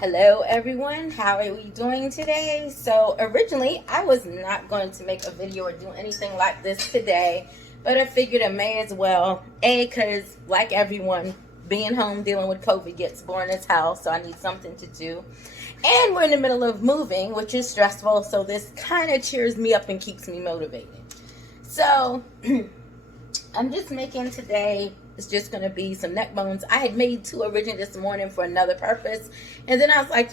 Hello everyone, how are we doing today? So originally I was not going to make a video or do anything like this today, but I figured I may as well. Because like everyone, being home dealing with COVID gets boring as hell, so I need something to do. And we're in the middle of moving, which is stressful, so this kind of cheers me up and keeps me motivated. So I'm just making today, it's just going to be some neck bones. I had made two originally this morning for another purpose. And then I was like,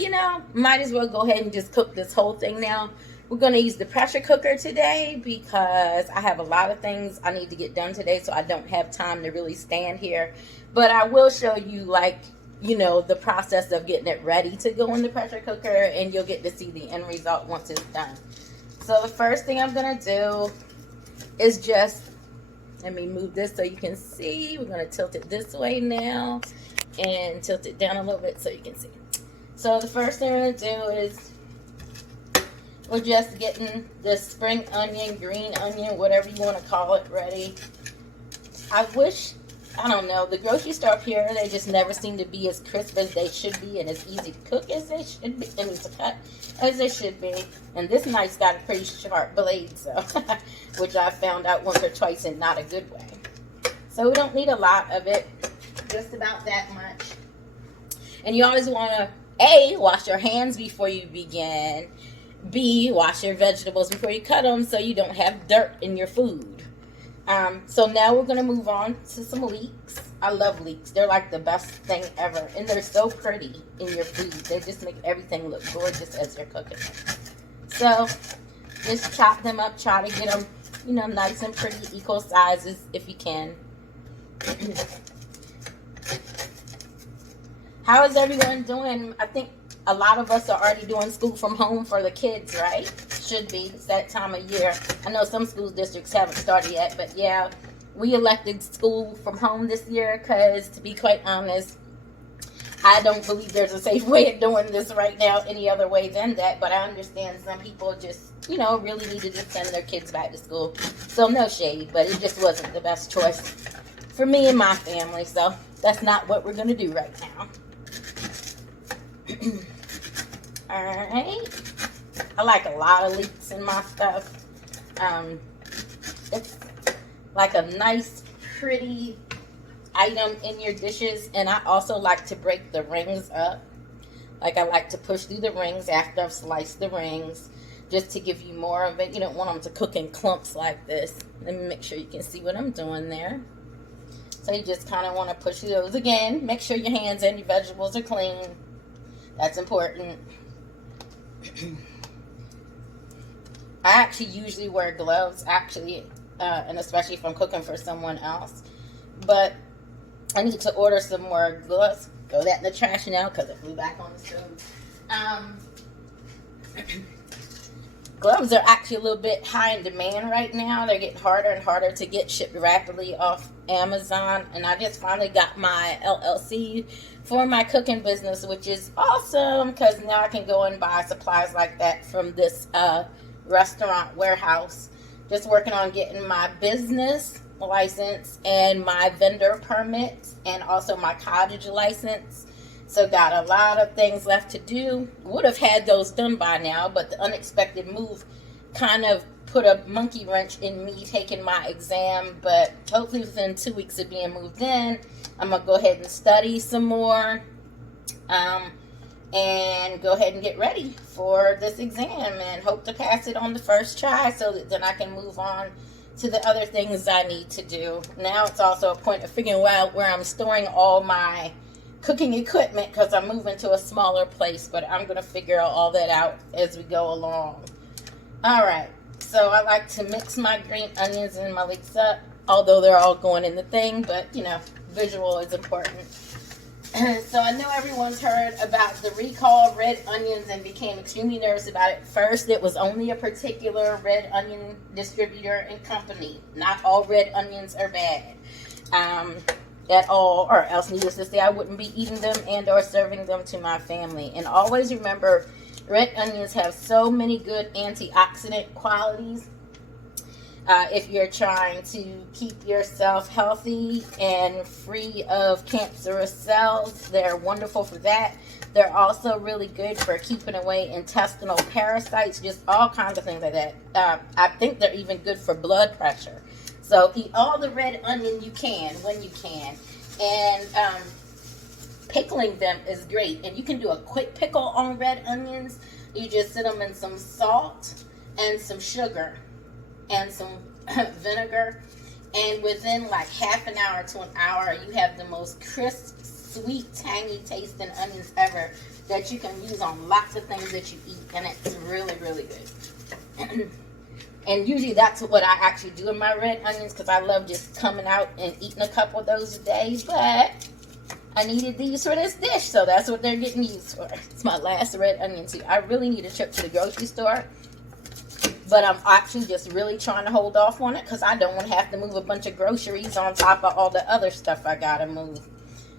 might as well go ahead and just cook this whole thing now. We're going to use the pressure cooker today because I have a lot of things I need to get done today. So I don't have time to really stand here. But I will show you the process of getting it ready to go in the pressure cooker. And you'll get to see the end result once it's done. So the first thing I'm going to do is just... let me move this so you can see. We're going to tilt it this way now and tilt it down a little bit so you can see. So the first thing we're going to do is we're just getting this spring onion, green onion, whatever you want to call it, ready. I don't know, the grocery store up here, they just never seem to be as crisp as they should be and as easy to cook as they should be, and to cut as they should be. And this knife's got a pretty sharp blade, so which I found out once or twice in not a good way. So we don't need a lot of it, just about that much. And you always want to A, wash your hands before you begin. B, wash your vegetables before you cut them so you don't have dirt in your food. So now we're going to move on to some leeks. I love leeks. They're like the best thing ever. And they're so pretty in your food. They just make everything look gorgeous as you're cooking. So just chop them up. Try to get them, nice and pretty, equal sizes if you can. How is everyone doing? I think a lot of us are already doing school from home for the kids, right? Should be. It's that time of year. I know some school districts haven't started yet, but yeah, we elected school from home this year because, to be quite honest, I don't believe there's a safe way of doing this right now any other way than that, but I understand some people just, really needed to send their kids back to school. So no shade, but it just wasn't the best choice for me and my family, so that's not what we're going to do right now. Alright. I like a lot of leeks in my stuff. It's like a nice, pretty item in your dishes. And I also like to break the rings up. Like I like to push through the rings after I've sliced the rings, just to give you more of it. You don't want them to cook in clumps like this. Let me make sure you can see what I'm doing there. So you just kind of want to push through those. Again, make sure your hands and your vegetables are clean. That's important. I actually usually wear gloves, and especially if I'm cooking for someone else. But I need to order some more gloves. Throw that in the trash now because it flew back on the stove. Gloves are actually a little bit high in demand right now. They're getting harder and harder to get shipped rapidly off Amazon. And I just finally got my LLC for my cooking business, which is awesome because now I can go and buy supplies like that from this restaurant warehouse. Just working on getting my business license and my vendor permit and also my cottage license. So got a lot of things left to do. Would have had those done by now, but the unexpected move kind of put a monkey wrench in me taking my exam. But hopefully within 2 weeks of being moved in, I'm going to go ahead and study some more. And go ahead and get ready for this exam and hope to pass it on the first try so that then I can move on to the other things I need to do. Now it's also a point of figuring out where I'm storing all my cooking equipment because I'm moving to a smaller place, but I'm going to figure all that out as we go along. Alright, so I like to mix my green onions and my leeks up, although they're all going in the thing, but visual is important. So I know everyone's heard about the recall of red onions and became extremely nervous about it. First, it was only a particular red onion distributor and company. Not all red onions are bad at all, or else needless to say, I wouldn't be eating them and or serving them to my family. And always remember, red onions have so many good antioxidant qualities If you're trying to keep yourself healthy and free of cancerous cells, they're wonderful for that. They're also really good for keeping away intestinal parasites, just all kinds of things like that. I think they're even good for blood pressure. So eat all the red onion you can when you can. And pickling them is great. And you can do a quick pickle on red onions. You just sit them in some salt and some sugar and some vinegar, and within like half an hour to an hour, you have the most crisp, sweet, tangy tasting onions ever that you can use on lots of things that you eat, and it's really, really good. And usually that's what I actually do with my red onions, because I love just coming out and eating a couple of those a day. But I needed these for this dish, so that's what they're getting used for. It's my last red onion too. I really need a trip to the grocery store, but I'm actually just really trying to hold off on it because I don't want to have to move a bunch of groceries on top of all the other stuff I gotta move.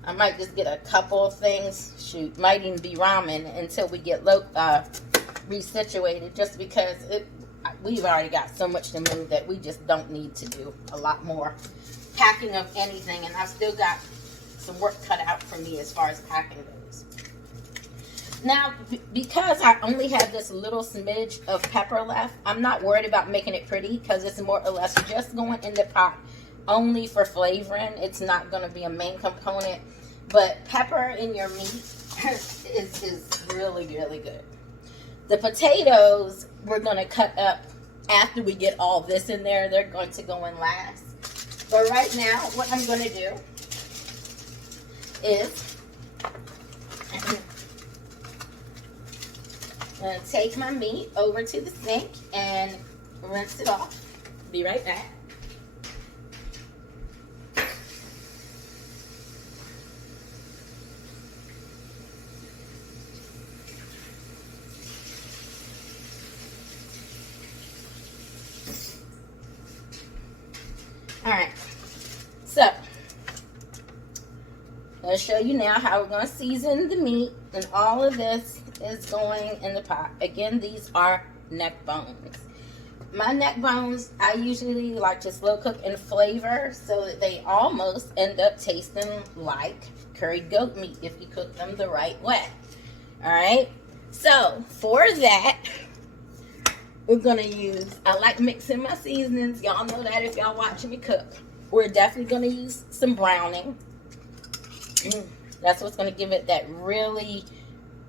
I might just get a couple of things. Shoot, might even be ramen until we get resituated, just because we've already got so much to move that we just don't need to do a lot more packing of anything, and I've still got some work cut out for me as far as packing goes. Now, because I only have this little smidge of pepper left, I'm not worried about making it pretty, because it's more or less just going in the pot only for flavoring. It's not going to be a main component, but pepper in your meat is really, really good. The potatoes we're going to cut up after we get all this in there. They're going to go in last. But right now, what I'm going to do is I'm going to take my meat over to the sink and rinse it off. Be right back. Alright, so I'll show you now how we're going to season the meat, and all of this is going in the pot. Again, these are neck bones. My neck bones, I usually like to slow cook and flavor so that they almost end up tasting like curried goat meat if you cook them the right way. Alright, so for that, we're going to use, I like mixing my seasonings. Y'all know that if y'all watching me cook. We're definitely going to use some browning. That's what's going to give it that really,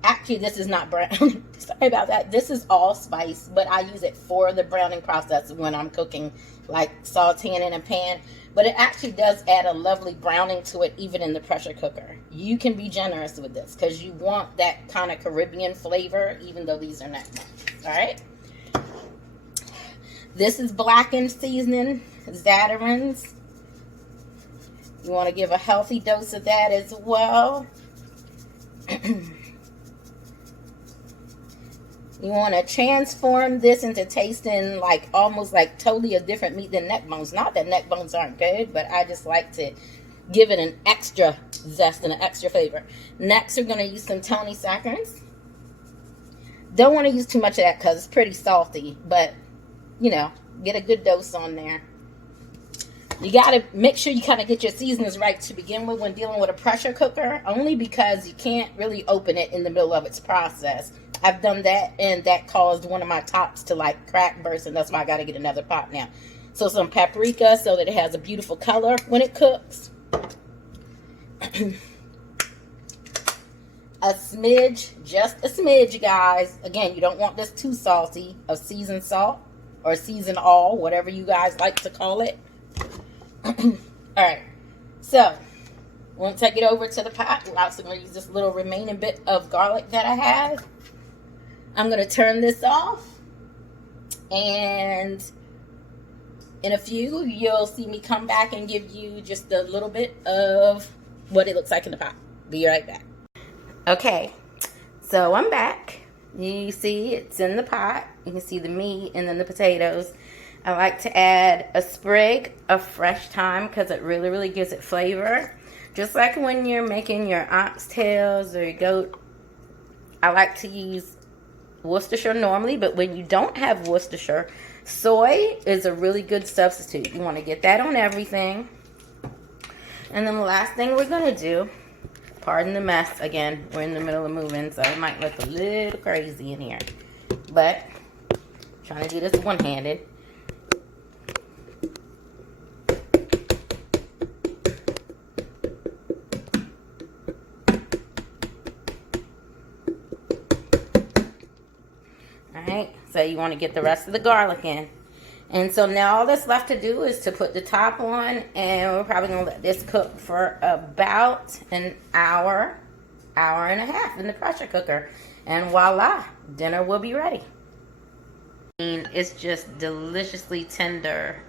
actually this is not brown. Sorry about that. This is allspice, but I use it for the browning process when I'm cooking, like sauteing in a pan. But it actually does add a lovely browning to it, even in the pressure cooker. You can be generous with this because you want that kind of Caribbean flavor, even though these are neck bones. All right. This is blackened seasoning, Zatarain's. You want to give a healthy dose of that as well. You want to transform this into tasting like almost like totally a different meat than neck bones. Not that neck bones aren't good, but I just like to give it an extra zest and an extra flavor. Next, we're going to use some Tony saccharins. Don't want to use too much of that because it's pretty salty, but you know, get a good dose on there. You got to make sure you kind of get your seasonings right to begin with when dealing with a pressure cooker, only because you can't really open it in the middle of its process. I've done that, and that caused one of my tops to like crack burst, and that's why I got to get another pot now. So some paprika so that it has a beautiful color when it cooks. A smidge, just a smidge, guys. Again, you don't want this too salty, of seasoned salt or seasoned all, whatever you guys like to call it. Alright, so once I get over to the pot, I'm also going to use this little remaining bit of garlic that I have. I'm going to turn this off, and in a few, you'll see me come back and give you just a little bit of what it looks like in the pot. Be right back. Okay, so I'm back. You see it's in the pot. You can see the meat and then the potatoes. I like to add a sprig of fresh thyme because it really, really gives it flavor. Just like when you're making your oxtails or your goat, I like to use Worcestershire normally, but when you don't have Worcestershire, Soy is a really good substitute. You want to get that on everything. And then the last thing we're going to do, pardon the mess, again, we're in the middle of moving, so it might look a little crazy in here. But, I'm trying to do this one-handed. Alright, so you want to get the rest of the garlic in. And so now all that's left to do is to put the top on, and we're probably going to let this cook for about an hour, hour and a half in the pressure cooker. And voila, dinner will be ready. It's just deliciously tender